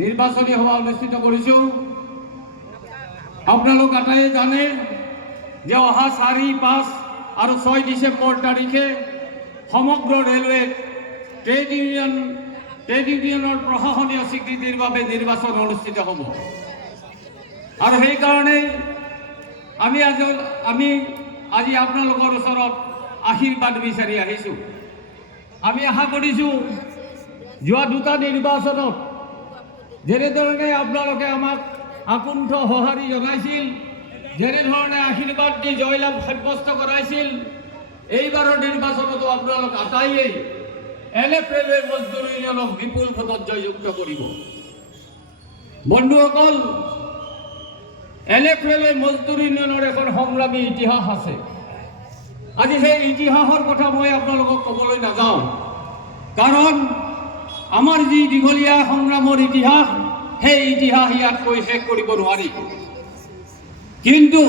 নিৰ্বাচনী সভা অনুষ্ঠিত কৰিছোঁ। আপোনালোক আটাইয়ে জানে যে অহা 4, 5 আৰু 6 ডিচেম্বৰ তাৰিখে সমগ্ৰ ৰেলৱে ট্ৰেড ইউনিয়নৰ প্ৰশাসনীয় স্বীকৃতিৰ বাবে নিৰ্বাচন অনুষ্ঠিত হ'ব। আৰু সেইকাৰণে আমি আজি আপোনালোকৰ ওচৰত আশীৰ্বাদ বিচাৰি আহিছোঁ। আমি আশা কৰিছোঁ যোৱা 2টা নিৰ্বাচনত যেনেধৰণে আপোনালোকে আমাক আকুণ্ঠ সঁহাৰি জনাইছিল, যেনেধৰণে আশীৰ্বাদ দি জয়লাভ সাব্যস্ত কৰাইছিল, এইবাৰৰ নিৰ্বাচনতো আপোনালোক আটাইয়ে NF ৰেলৱে মজদুৰ ইউনিয়নক বিপুল ভোটত জয়যুক্ত কৰিব। বন্ধুসকল, NF ৰেলৱে মজদুৰ ইউনিয়নৰ এখন সংগ্ৰামী ইতিহাস আছে। আজি সেই ইতিহাসৰ কথা মই আপোনালোকক ক'বলৈ নাযাওঁ, কাৰণ আমাৰ যি দীঘলীয়া সংগ্ৰামৰ ইতিহাস, সেই ইতিহাস ইয়াত কৈ শেষ কৰিব নোৱাৰি। কিন্তু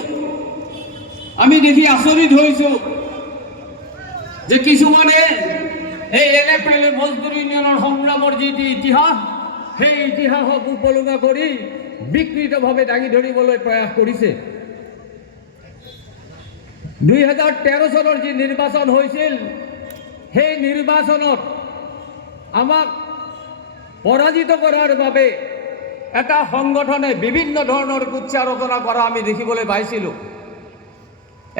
আমি দেখি আচৰিত হৈছোঁ যে কিছুমানে এই NF ৰেলৱে মজদুৰ ইউনিয়নৰ সংগ্ৰামৰ যিটো ইতিহাস, সেই ইতিহাসক উপলুঙা কৰি বিকৃতভাৱে দাঙি ধৰিবলৈ প্ৰয়াস কৰিছে। 2013 চনৰ যি নিৰ্বাচন হৈছিল, সেই নিৰ্বাচনত আমাক পৰাজিত কৰাৰ বাবে এটা সংগঠনে বিভিন্ন ধৰণৰ কুৎসাৰচনা কৰা আমি দেখিবলৈ পাইছিলোঁ।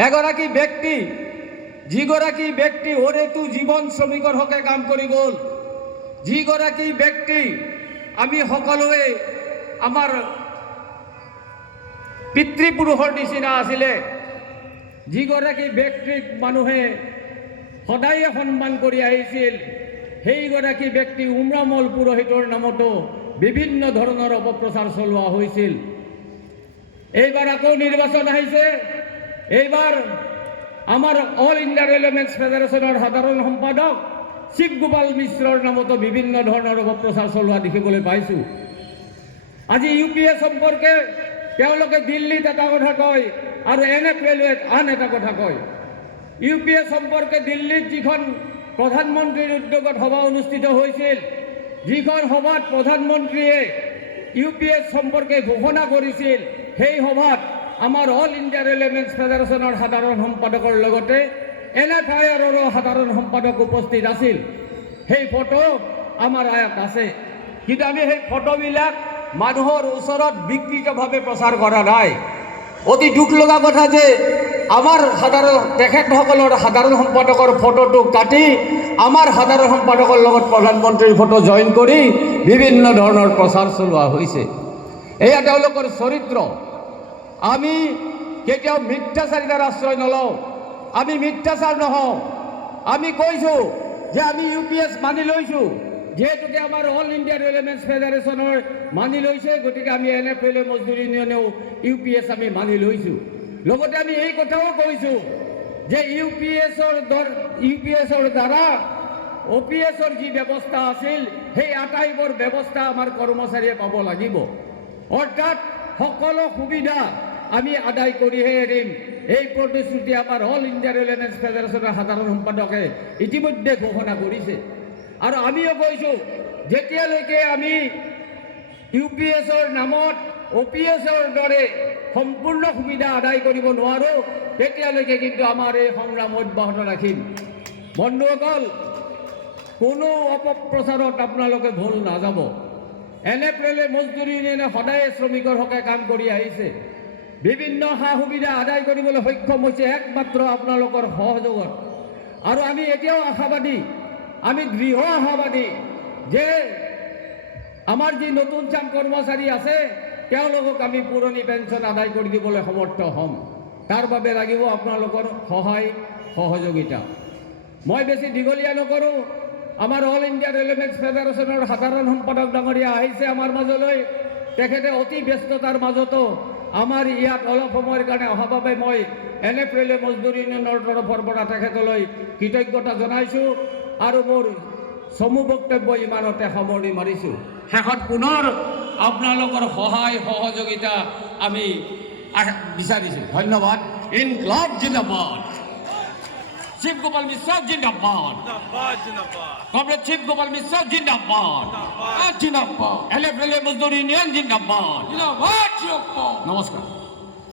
এগৰাকী ব্যক্তি, যিগৰাকী ব্যক্তি ওৰেটো জীৱন শ্ৰমিকৰ হকে কাম কৰি গ'ল, যিগৰাকী ব্যক্তি আমি সকলোৱে আমাৰ পিতৃপুৰুষৰ নিচিনা আছিলে, যিগৰাকী ব্যক্তিক মানুহে সদায়ে সন্মান কৰি আহিছিল, সেইগৰাকী ব্যক্তি উমৰামল পুৰোহিতৰ নামতো বিভিন্ন ধৰণৰ অপপ্ৰচাৰ চলোৱা হৈছিল। এইবাৰ আকৌ নিৰ্বাচন আহিছে। এইবাৰ আমাৰ অল ইণ্ডিয়া ৰেলৱেমেন্স ফেডাৰেশ্যনৰ সাধাৰণ সম্পাদক শিৱ গোপাল মিশ্ৰৰ নামতো বিভিন্ন ধৰণৰ অপপ্ৰচাৰ চলোৱা দেখিবলৈ পাইছোঁ। আজি UPA সম্পৰ্কে তেওঁলোকে দিল্লীত এটা কথা কয় আৰু NF ৰেলৱেত আন এটা কথা কয়। UPA সম্পৰ্কে দিল্লীত যিখন প্ৰধানমন্ত্ৰীৰ উদ্যোগত সভা অনুষ্ঠিত হৈছিল, যিখন সভাত প্ৰধানমন্ত্ৰীয়ে UPA সম্পৰ্কে ঘোষণা কৰিছিল, সেই সভাত আমাৰ অল ইণ্ডিয়া ৰেলৱেমেন্স ফেডাৰেশ্যনৰ সাধাৰণ সম্পাদকৰ লগতে NFIRৰো সাধাৰণ সম্পাদক উপস্থিত আছিল। সেই ফটো আমাৰ আয়াত আছে, কিন্তু আমি সেই ফটোবিলাক মানুহৰ ওচৰত বিকৃতভাৱে প্ৰচাৰ কৰা নাই। অতি দুখ লগা কথা যে আমাৰ তেখেতসকলৰ সাধাৰণ সম্পাদকৰ ফটোটো কাটি আমাৰ সাধাৰণ সম্পাদকৰ লগত প্ৰধানমন্ত্ৰীৰ ফটো জইন কৰি বিভিন্ন ধৰণৰ প্ৰচাৰ চলোৱা হৈছে। এয়া তেওঁলোকৰ চৰিত্ৰ। আমি কেতিয়াও মিথ্যাচাৰিতাৰ আশ্ৰয় নলওঁ, আমি মিথ্যাচাৰ নহওঁ। আমি কৈছোঁ যে আমি UPS মানি লৈছোঁ, যিহেতুকে আমাৰ অল ইণ্ডিয়া ৰেলৱেমেন্স ফেডাৰেশ্যনৰ মানি লৈছে, গতিকে আমি NF ৰেলৱে মজদুৰ ইউনিয়নেও UPS আমি মানি লৈছোঁ। লগতে আমি এই কথাও কৈছোঁ যে UPSৰ দ্বাৰা OPSৰ যি ব্যৱস্থা আছিল, সেই আটাইবোৰ ব্যৱস্থা আমাৰ কৰ্মচাৰীয়ে পাব লাগিব। অৰ্থাৎ সকলো সুবিধা আমি আদায় কৰিহে এৰিম। এই প্ৰতিশ্ৰুতি আমাৰ অল ইণ্ডিয়া ৰেলৱেমেন্স ফেডাৰেশ্যনৰ সাধাৰণ সম্পাদকে ইতিমধ্যে ঘোষণা কৰিছে। আৰু আমিও কৈছোঁ, যেতিয়ালৈকে আমি UPSৰ নামত OPSৰ দৰে সম্পূৰ্ণ সুবিধা আদায় কৰিব নোৱাৰোঁ, তেতিয়ালৈকে কিন্তু আমাৰ এই সংগ্ৰাম অব্যাহত ৰাখিম। বন্ধুসকল, কোনো অপপ্ৰচাৰত আপোনালোকে ভুল নাযাব। NF ৰেলৱে মজদুৰ ইউনিয়নে সদায় শ্ৰমিকৰ হকে কাম কৰি আহিছে, বিভিন্ন সা সুবিধা আদায় কৰিবলৈ সক্ষম হৈছে একমাত্ৰ আপোনালোকৰ সহযোগত। আৰু আমি এতিয়াও আশাবাদী, আমি দৃঢ় আশাবাদী যে আমাৰ যি নতুন চাম কৰ্মচাৰী আছে, তেওঁলোকক আমি পুৰণি পেঞ্চন আদায় কৰি দিবলৈ সমৰ্থ হ'ম। তাৰ বাবে লাগিব আপোনালোকৰ সহায় সহযোগিতা। মই বেছি দীঘলীয়া নকৰোঁ। আমাৰ অল ইণ্ডিয়া ৰেলৱেমেন্স ফেডাৰেশ্যনৰ সাধাৰণ সম্পাদক ডাঙৰীয়া আহিছে আমাৰ মাজলৈ। তেখেতে অতি ব্যস্ততাৰ মাজতো আমাৰ ইয়াত অলপ সময়ৰ কাৰণে অহা বাবে মই NF ৰেলৱে মজদুৰ ইউনিয়নৰ তৰফৰ পৰা তেখেতলৈ কৃতজ্ঞতা জনাইছোঁ আৰু মোৰ চমু বক্তব্য ইমানতে সামৰণি মাৰিছোঁ। শেষত পুনৰ আপোনালোকৰ সহায় সহযোগিতা আমি বিচাৰিছোঁ। ধন্যবাদ। ইনকলাব জিন্দাবাদ। শিব গোপাল মিশ্র জিন্দাবাদ, जिंदाबाद जिंदाबाद কমরেড শিব গোপাল মিশ্র জিন্দাবাদ, जिंदाबाद এলএফএলএ মজদুর ইউনিয়ন জিন্দাবাদ। নমস্কার।